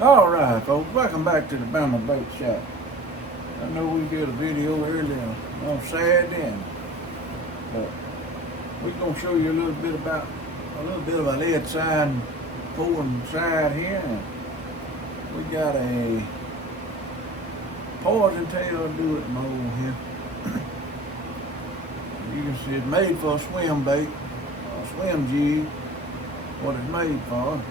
All right, folks, welcome back to the Bama Bait Shop. I know we did a video earlier on Saturday, but we're gonna show you a little bit of a lead side pouring side here. And we got a poison tail do it mold here. You can see it's made for a swim bait, a swim jig. What it's made for.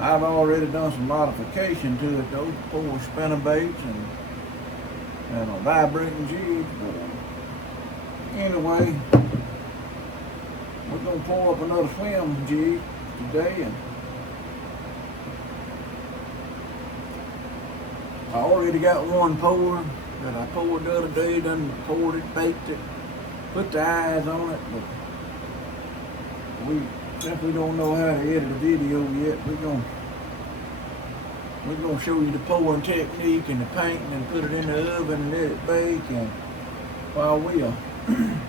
I've already done some modification to it though, pour spinner baits and a vibrating jig. But anyway, we're gonna pour up another swim jig today, and I already got one poured that I poured the other day. Done poured it, baked it, put the eyes on it, but since we don't know how to edit a video yet, we're gonna show you the pouring technique and the painting and put it in the oven and let it bake. And while we are, and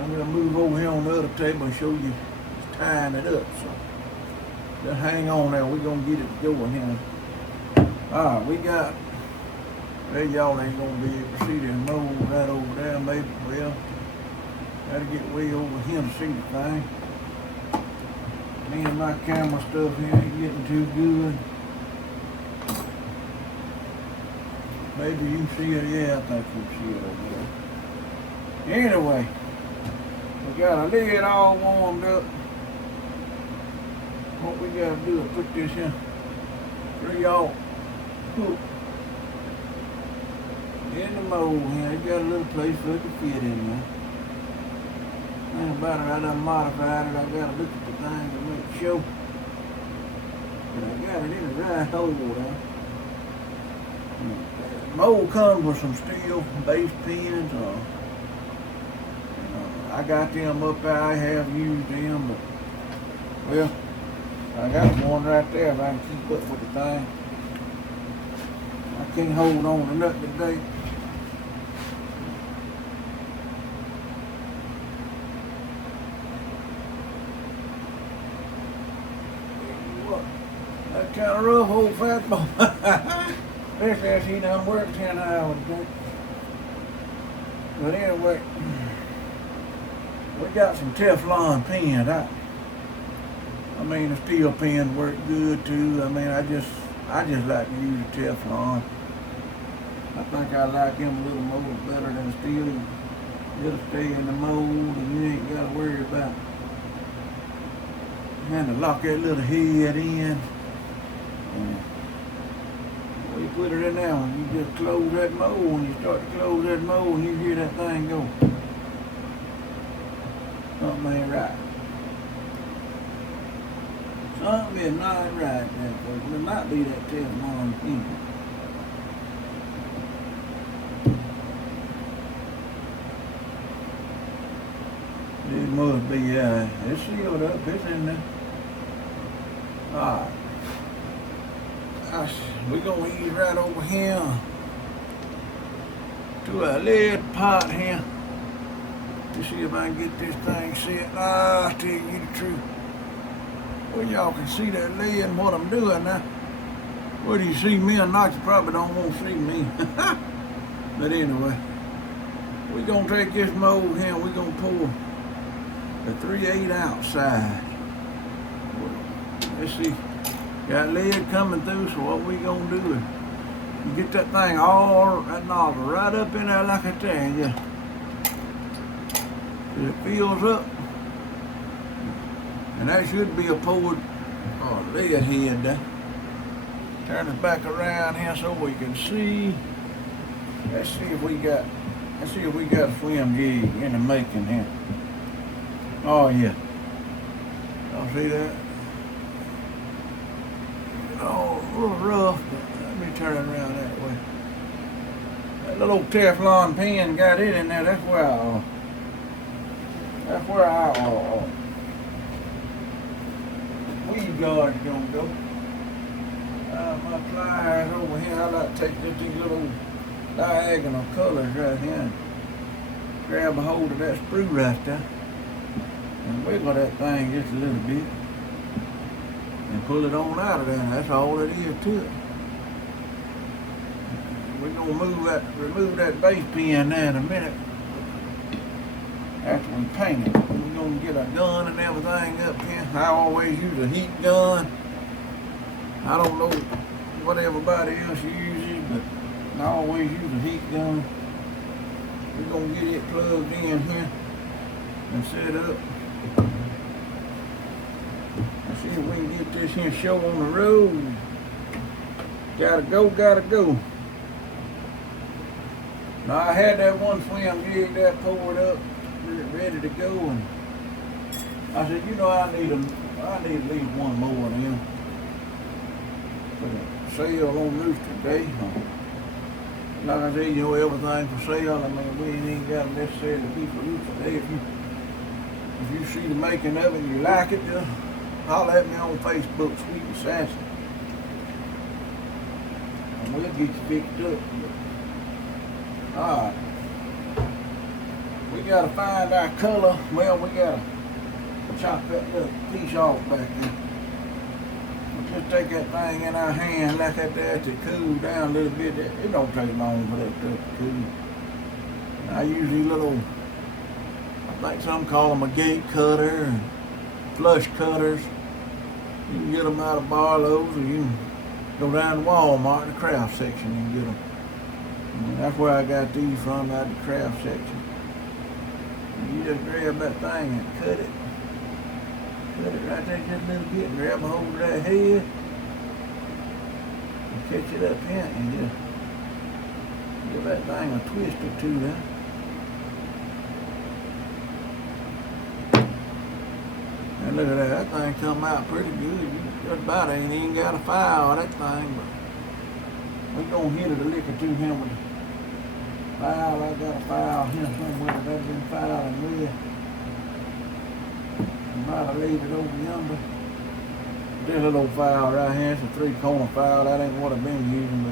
I'm gonna move over here on the other table and show you tying it up. So just hang on there. We're gonna get it going here. All right, we got. There, y'all ain't gonna be able to see the mold right over there. Maybe well. Gotta get way over here to see the thing. Me and my camera stuff here ain't getting too good. Maybe you can see it. Yeah, I think you can see it over there. Anyway, we got a lid all warmed up. What we gotta do is put this in 3/0 hook in the mold here. It got a little place for it to fit in there. Thing about it, I done modified it. I gotta look at the thing to make sure. But I got it in the right hole there. The mold comes with some steel base pins. I got them up there. I have used them, but well, I got one right there if I can keep up with the thing. I can't hold on to nothing today. That's kind of rough, old fat boy. Especially as he done worked 10 hours. But anyway, we got some Teflon pins. I mean, the steel pins work good too. I mean, I just like to use the Teflon. I think I like them a little more better than steel. It'll stay in the mold, and you ain't got to worry about having to lock that little head in. Well, you put it in there, and you just close that mold. When you start to close that mold, and you hear that thing go, something ain't right. Something is not right there, folks. It might be that Teflon pin. It must be, it's sealed up. It's in there. Alright. We're going to ease right over here to a lead pot here to see if I can get this thing set. I'll tell you the truth. Well, y'all can see that lead and what I'm doing now. Whether you see me or not, you probably don't want to see me. But anyway, we're going to take this mold here and we're going to pour the 3/8 outside. Let's see. Got lead coming through, so what we gonna do is you get that thing that nozzle right up in there like a thing, yeah. It fills up. And that should be a poured lead head there. Turn it back around here so we can see. Let's see if we got a swim jig in the making here. Oh yeah. Y'all see that? Oh, a little rough, but let me turn it around that way. That little Teflon pin got it in there. That's where weed guard's gonna go. My pliers over here. I like to take these little diagonal colors right here and grab a hold of that sprue right there and wiggle that thing just a little bit and pull it on out of there. That's all it is to it. We're gonna remove that base pin there in a minute. After we paint it, we're gonna get a gun and everything up here. I always use a heat gun. I don't know what everybody else uses, but I always use a heat gun. We're gonna get it plugged in here and set up. Let's see if we can get this here show on the road. Gotta go, gotta go. Now I had that one swim jig that poured up, ready to go, and I said, you know, I need at least one more of them for the sale on Rooster Day. Like I said, you know, everything for sale. I mean, we ain't got to necessarily be for Rooster Day. If you see the making of it and you like it, just holler at me on Facebook, Sweet Assassin, and we'll get you fixed up. Alright, we gotta find our color. Well, we gotta chop that little piece off back there. We'll just take that thing in our hand like that to cool down a little bit. It don't take long for that stuff to cool. I usually I think some call them a gate cutter and flush cutters. You can get them out of Barlow's, or you can go down to Walmart in the craft section and get them. And that's where I got these from, out of the craft section. You just grab that thing and cut it right there just a little bit, and grab a hold of that head and catch it up here and just give that thing a twist or two there. And look at that thing come out pretty good. You just about ain't even got a file that thing, but we're gonna hit it a lick or two here with the file. I got a file here somewhere that's been filing with. I might have laid it over yonder. This little file right here, it's a 3-corner file. That ain't what I've been using,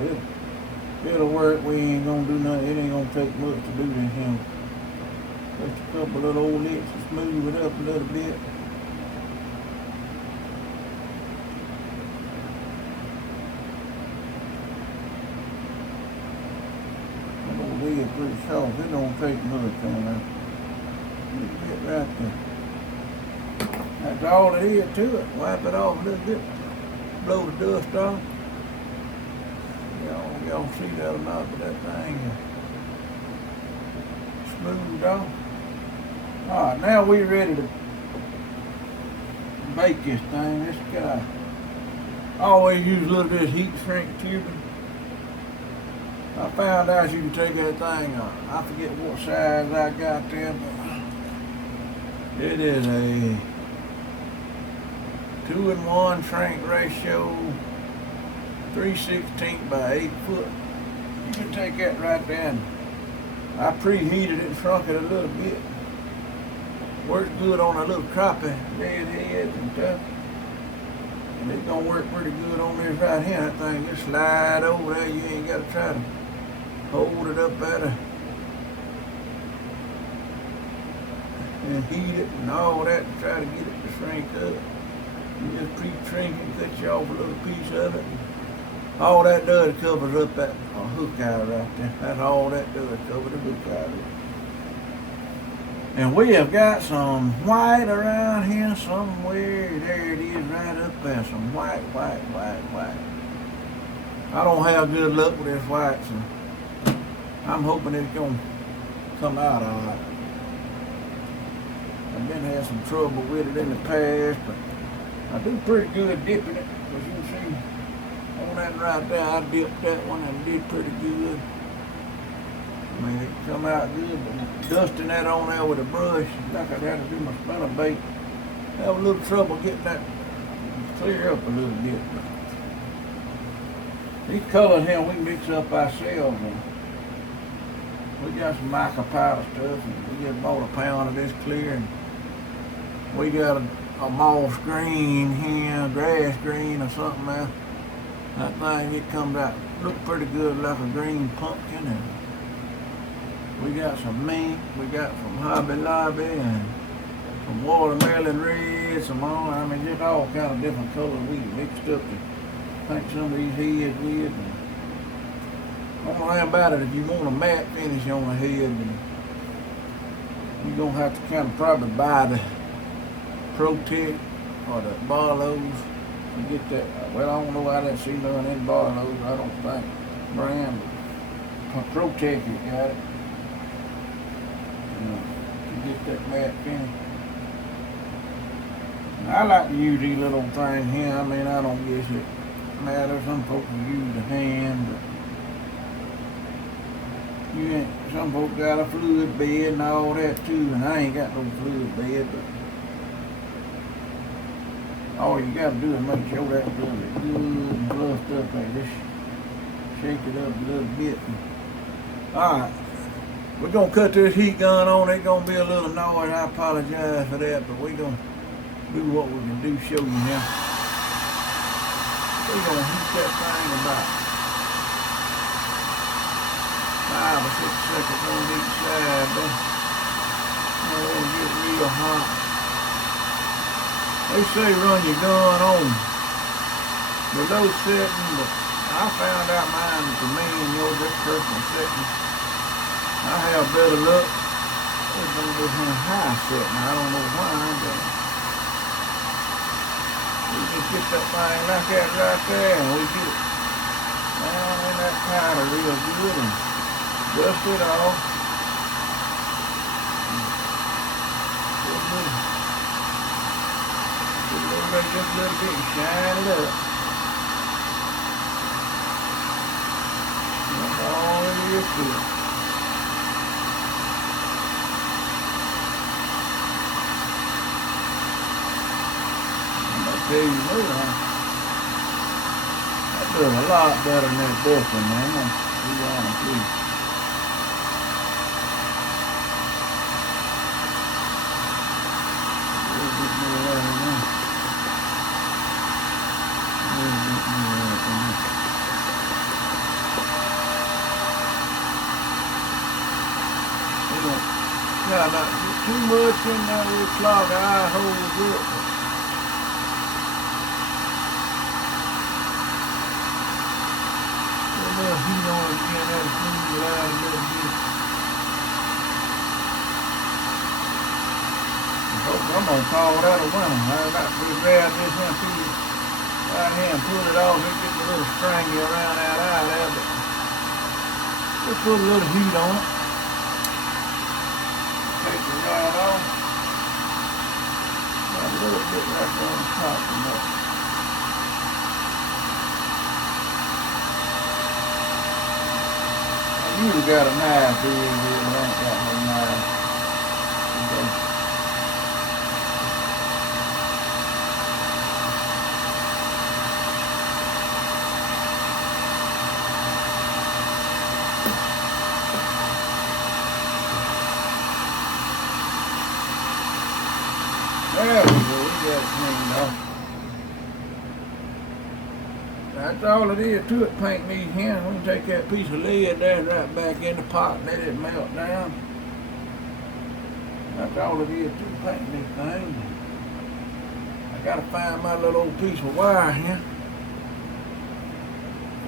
but it'll work. We ain't gonna do nothing. It ain't gonna take much to do this here. Just a couple of little old licks to smooth it up a little bit. Pretty soft. It don't take much on there. Get right there. That's all it is to it. Wipe it off a little bit. Blow the dust off. Y'all see that or not, but that thing is smoothed off. Alright, now we're ready to bake this thing. This guy, I always use a little bit of heat shrink tubing. I found out you can take that thing, I forget what size I got there, but it is a 2-in-1 shrink ratio, 3/16 by 8 foot. You can take that right there, and I preheated it and shrunk it a little bit. Works good on a little crappie dead heads and stuff. And it's gonna work pretty good on this right here. That thing just slide over there. You ain't gotta try to hold it up better and heat it and all that to try to get it to shrink up. You just pre-shrink it, cut you off a little piece of it. All that does covers up that hook out right there. That's all that does, cover the hook out. And we have got some white around here somewhere. There it is right up there. Some white. I don't have good luck with this white, so I'm hoping it's going to come out all right. I've been having some trouble with it in the past, but I do pretty good dipping it. As you can see on that right there, I dipped that one and did pretty good. I mean, it come out good, but dusting that on there with a brush, like I'd have to do my spinnerbait, have a little trouble getting that clear up a little bit. These colors here we mix up ourselves. We got some mica powder stuff, and we just bought a pound of this clear, and we got a moss green here, grass green or something there. That thing, it comes out, look pretty good like a green pumpkin. And we got some mink, we got from Hobby Lobby, and some watermelon red, some orange, I mean, just all kind of different colors we mixed up to paint some of these heads with. And only thing about it, if you want a matte finish on the head, then you're going to have to kind of probably buy the Protect or the Barlow's to get that. Well, I don't know, I didn't see none in Barlow's, I don't think, brand, but Protect you got it. To get that matte finish. I like to use these little things here. I mean, I don't guess it matters. Some folks use the hand, but some folks got a fluid bed and all that too, and I ain't got no fluid bed, but all you gotta do is make sure that glove is good and fluffed up like this. Shake it up a little bit. Alright, we're gonna cut this heat gun on. It's gonna be a little noise. I apologize for that, but we're gonna do what we can do, show you now. We're gonna heat that thing about 5 or 6 seconds on each side. Then we'll get real hot. They say run your gun on the low setting, but I found out mine for me and yours, this personal setting, I have better luck. It's gonna be in high setting. I don't know why, but we just get that thing like that right there, and we get it down in that powder real good and dust it off. Just a little bit and shine it up. That's all it is to it. I'm gonna tell you later, that does a lot better than that dusting, man. I'm gonna be honest with you. A little bit more of that in there. Not get too much in there, we'll clog our eye holes up. A little heat on it again, that'll clean it out a little bit. I'm gonna call that a winner. I'm not gonna grab this one too right here and pull it off. It gets a little stringy around that eye there, but just put a little heat on it. Take the rod off. Got a little bit right there on the top of that. I usually got a knife here, but I ain't got no knife. Okay. There we go, we got it cleaned off. That's all it is to it, paint these here. We can take that piece of lead there right back in the pot and let it melt down. That's all it is to painting this thing. I gotta find my little old piece of wire here.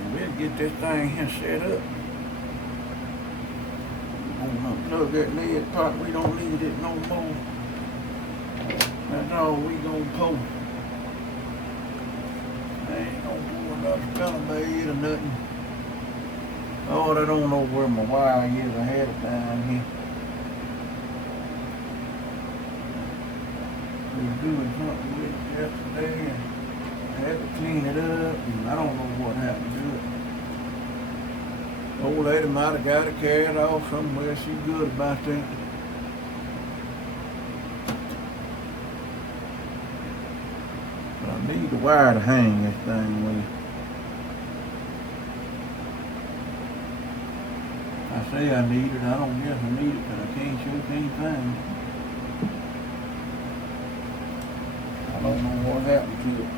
And we'll get this thing here set up. I'm gonna plug that lead pot, we don't need it no more. That's all we gonna pour. I ain't gonna pour another pellet or nothing. Oh, I don't know where my wire is ahead of time here. We were doing something with it yesterday and I had to clean it up and I don't know what happened to it. Old lady might have got it carried off somewhere. She's good about that. I need the wire to hang this thing with. I say I need it, I don't guess I need it, but I can't find it. I don't know what happened to it.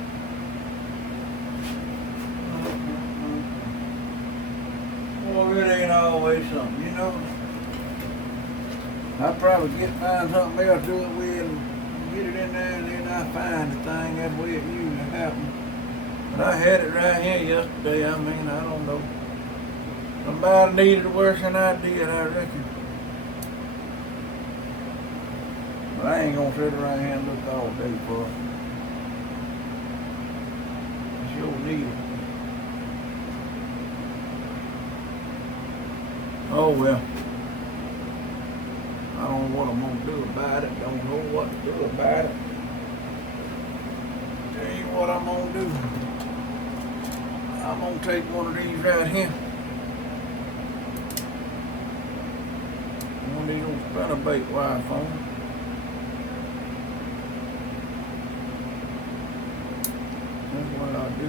Well, it ain't always something, you know. I'll probably find something else to do it with and get it in there and then I find the thing. That's the way it usually happens. But I had it right here yesterday. I mean, I don't know. Somebody needed it worse than I did, I reckon. But I ain't gonna sit around here and look all day for it. I sure need it. Oh well. I don't know what I'm gonna do about it. Don't know what to do about it. Tell you what I'm gonna do. I'm gonna take one of these right here. One of these old spinnerbait wire phones. That's what I'll do.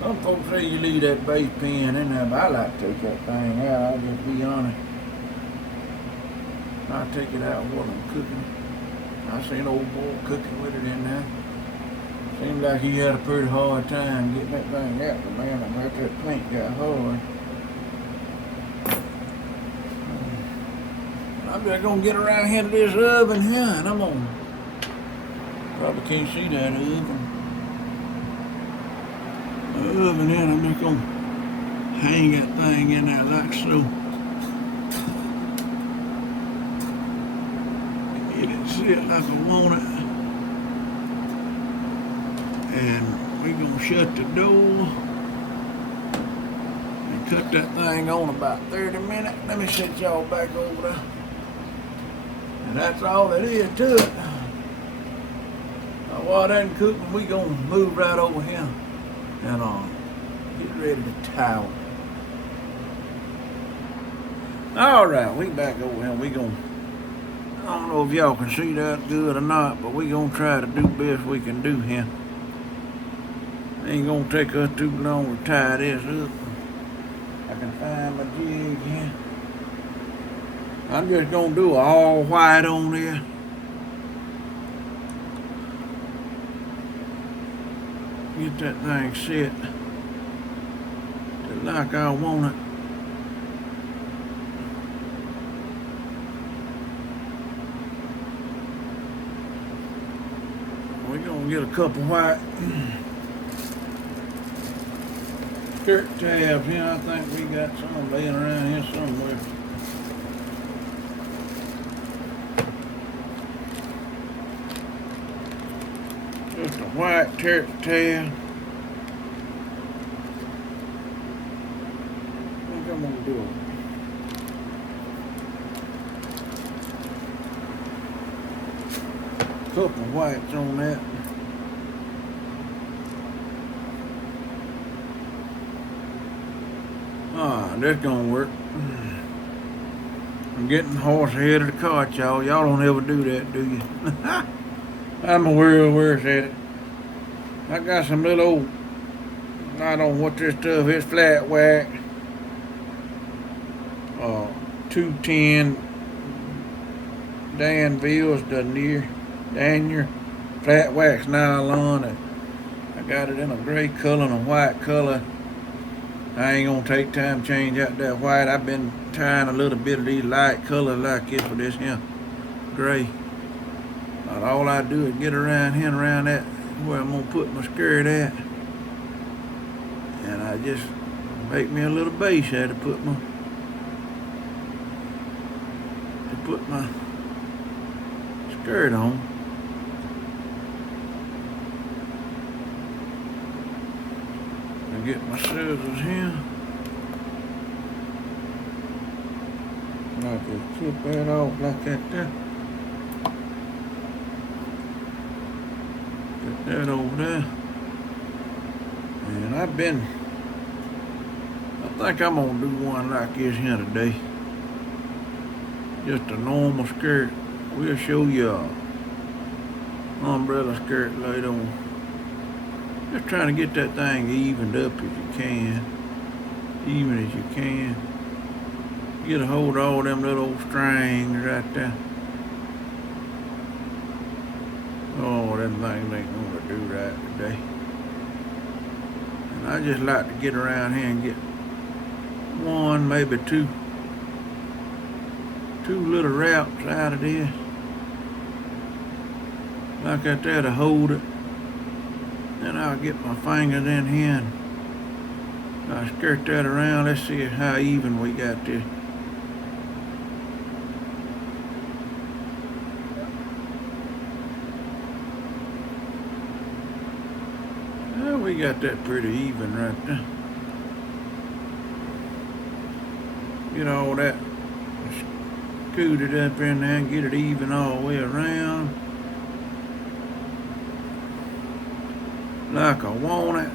Some folks say you leave that base pin in there, but I like to take that thing out. I'll just be honest. I take it out while I'm cooking. I seen old boy cooking with it in there. Seemed like he had a pretty hard time getting that thing out. The man, I'm right, that paint got hard. I'm just gonna get around here to this oven here, and I'm gonna probably can't see that oven. The oven here, I'm just gonna hang that thing in there like so. Get it sit like I want it. And we're gonna shut the door and cut that thing on about 30 minutes. Let me set y'all back over there. And that's all it is to it. Now, while that's cooking, we gonna move right over here and get ready to towel. All right, we back over here. We gonna, I don't know if y'all can see that good or not, but we gonna try to do the best we can do here. Ain't gonna take us too long to tie this up. I can find my jig here. I'm just gonna do all white on there. Get that thing set to like I want it. We're gonna get a couple white skirt tabs here. I think we got some laying around here somewhere. Just a white skirt tab. I think I'm gonna do a couple whites on that. That's gonna work. I'm getting horse ahead of the cart, y'all. Y'all don't ever do that, do you? I'm a worse at it. I got some little old, I don't know what this stuff is, flat wax. 210 Danville's Danier flat wax nylon. And I got it in a gray color and a white color. I ain't gonna take time to change out that white. I've been trying a little bit of these light colors like this for this here gray. But all I do is get around here and around that where I'm gonna put my skirt at. And I just make me a little base here to put my skirt on. I get my scissors here. And I just chip that off like that there. Put that over there. And I think I'm gonna do one like this here today. Just a normal skirt. We'll show you a umbrella skirt later on. Just trying to get that thing evened up if you can. Even as you can. Get a hold of all them little old strings right there. Oh, them things ain't gonna do right today. And I just like to get around here and get one, maybe two little wraps out of this. like that there to hold it. Then I'll get my fingers in here and I'll skirt that around. Let's see how even we got this. Well, we got that pretty even right there. Get all that scooted up in there and get it even all the way around. Like I want it.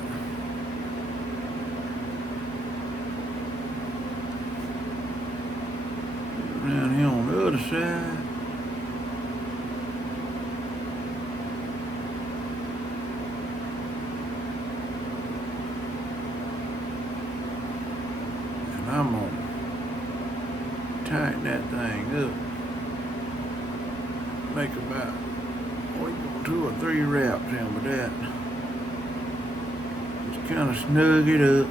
Around here on the other side. And I'm gonna tighten that thing up. Make about 2 or 3 wraps in with that. Just kind of snug it up.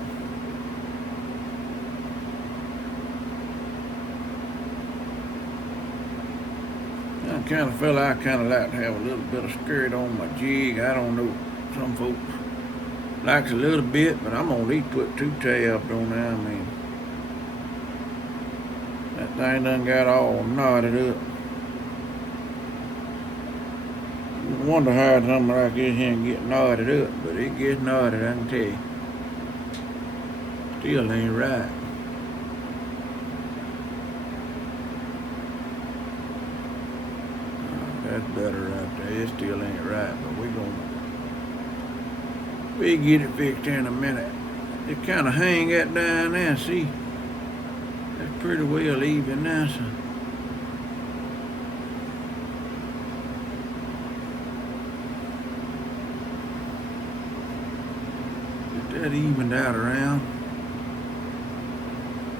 I kind of feel like I kind of like to have a little bit of skirt on my jig. I don't know. Some folks likes a little bit, but I'm gonna at least put 2 tabs on there. I mean, that thing done got all knotted up. I wonder how something like this here can get knotted up, but it gets knotted, I can tell you. Still ain't right. That's better right there. It still ain't right, but we get it fixed in a minute. It kind of hang that down there, see? That's pretty well even now, so. Get that evened out around.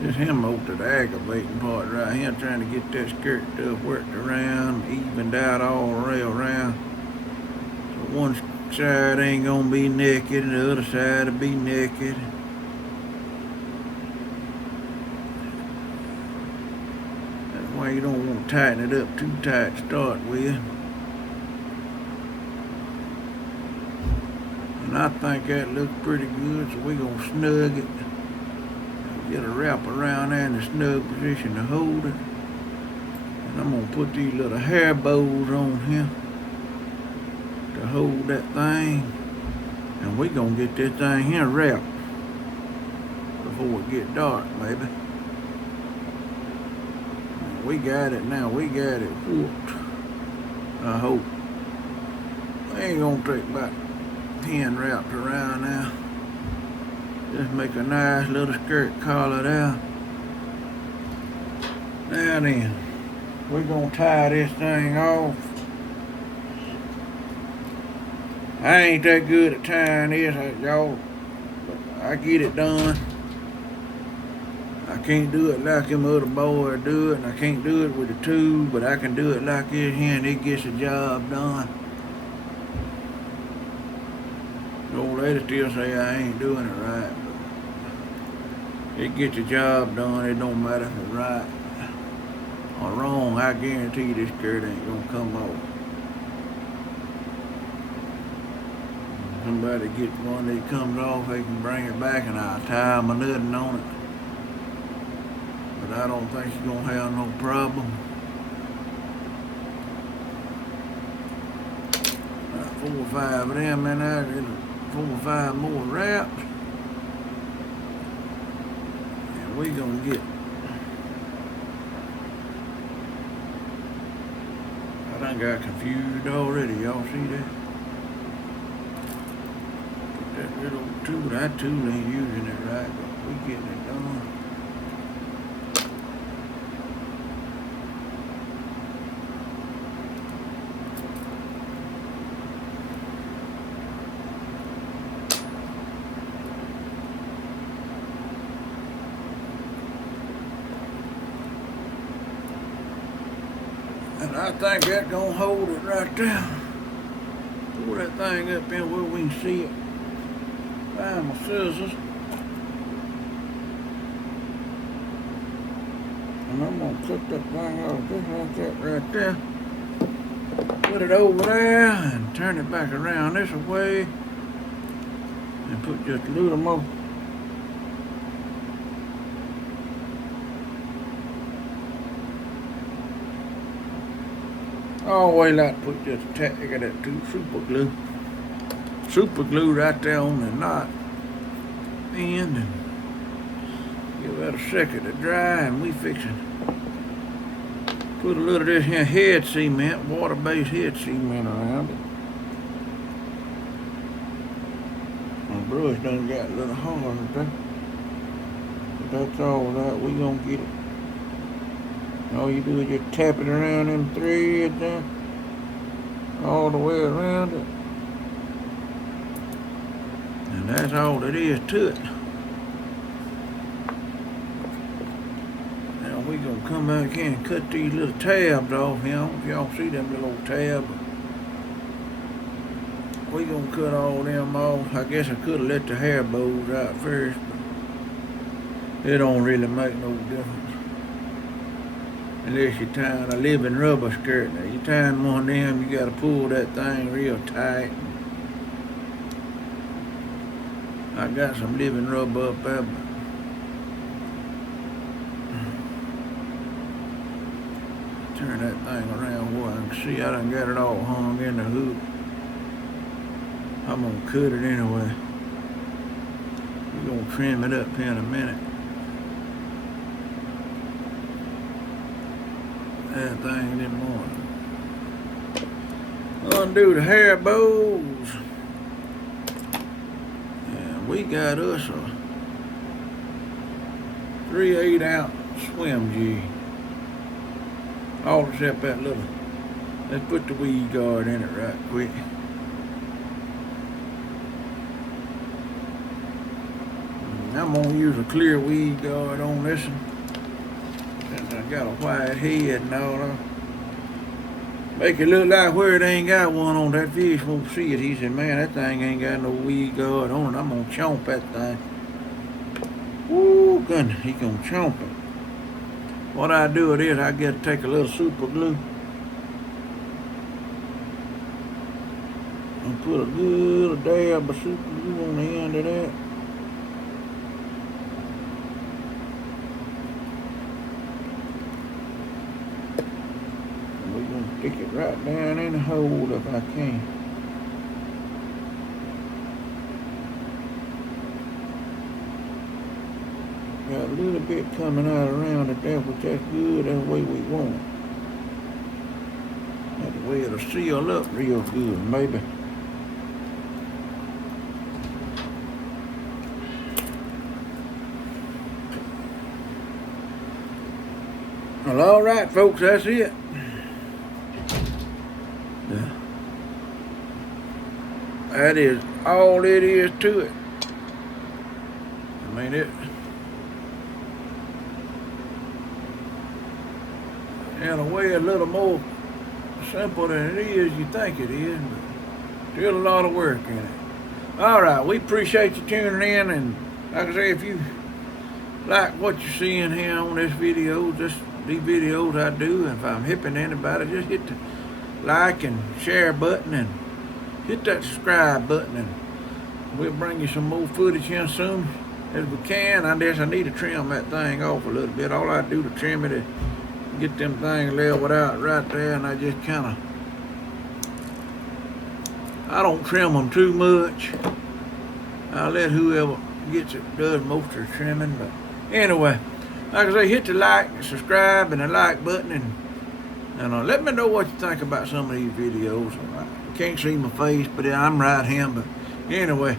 Just him over the aggravating part right here, trying to get that skirt stuff worked around, evened out all the way around. So one side ain't gonna be naked and the other side will be naked. That's why you don't want to tighten it up too tight to start with. And I think that looks pretty good, so we're gonna snug it. Get a wrap around there in the snug position to hold it. And I'm gonna put these little hair bows on here to hold that thing. And we're gonna get this thing here wrapped before it get dark, maybe. We got it now, we got it whooped. I hope. We ain't gonna take about 10 wraps around now. Just make a nice little skirt collar there. Now then, we're gonna tie this thing off. I ain't that good at tying this, y'all, but I get it done. I can't do it like them other boys do it, and I can't do it with the tube, but I can do it like this here, and it gets the job done. The old lady still say I ain't doing it right. It gets the job done. It don't matter if it's right or wrong. I guarantee this skirt ain't gonna come off. Somebody gets one that comes off, they can bring it back and I'll tie my knitting on it. But I don't think she's gonna have no problem. About 4 or 5 of them in there, 4 or 5 more wraps. We gonna get. I done got confused already. Y'all see that? Put that little tool. That tool ain't using it right, but we getting it done. And I think that's gonna hold it right there. Pull that thing up in where we can see it. Find my scissors. And I'm gonna cut that thing off just like that right there. Put it over there and turn it back around this way and put just a little more. I always like to put just a tag of that super glue. Super glue right there on the knot end, and give that a second to dry, and we fixin'. Put a little of this here head cement, water-based head cement around it. My brush done got a little hard there. But that's all that we gonna get it. All you do is just tap it around them threads there, all the way around it. And that's all it is to it. Now we gonna come back in and cut these little tabs off here. If y'all see them little old tabs. We gonna cut all them off. I guess I could have let the hair bows out first, but it don't really make no difference. Unless you're tying a living rubber skirt. Now you're tying one of them, you gotta pull that thing real tight. I got some living rubber up there, but turn that thing around where I can see I done got it all hung in the hook. I'm gonna cut it anyway. We're gonna trim it up here in a minute. That thing didn't want to undo the hair bows. And we got us a 3/8 ounce swim jig. All except that little. Let's put the weed guard in it right quick. I'm gonna use a clear weed guard on this one. Since I got a white head and all that. Make it look like where it ain't got one on. That fish won't see it. He said, man, that thing ain't got no weed guard on it. I'm gonna chomp that thing. Woo, goodness, he gonna chomp it. What I do it is I get to take a little super glue and put a good dab of super glue on the end of that. And we're gonna stick it right down in the hole if I can. Got a little bit coming out around it there, which that's good. That's the way we want it. That's the way it'll seal up real good, maybe. Well, all right, folks, that's it. Yeah. That is all it is to it. I mean, in a way a little more simple than it is you think it is, but still a lot of work in it. All right, we appreciate you tuning in, and like I say, if you like what you're seeing here on this video, just these videos I do, and if I'm hipping anybody, just hit the like and share button and hit that subscribe button, and we'll bring you some more footage here soon as we can. I guess I need to trim that thing off a little bit. All I do to trim it is get them things leveled out right there, and I just kind of, I don't trim them too much. I let whoever gets it does most of the trimming. But anyway, like I say, hit the like, subscribe, and the like button, and let me know what you think about some of these videos. You can't see my face, but I'm right here. But anyway,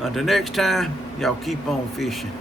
until next time, y'all keep on fishing.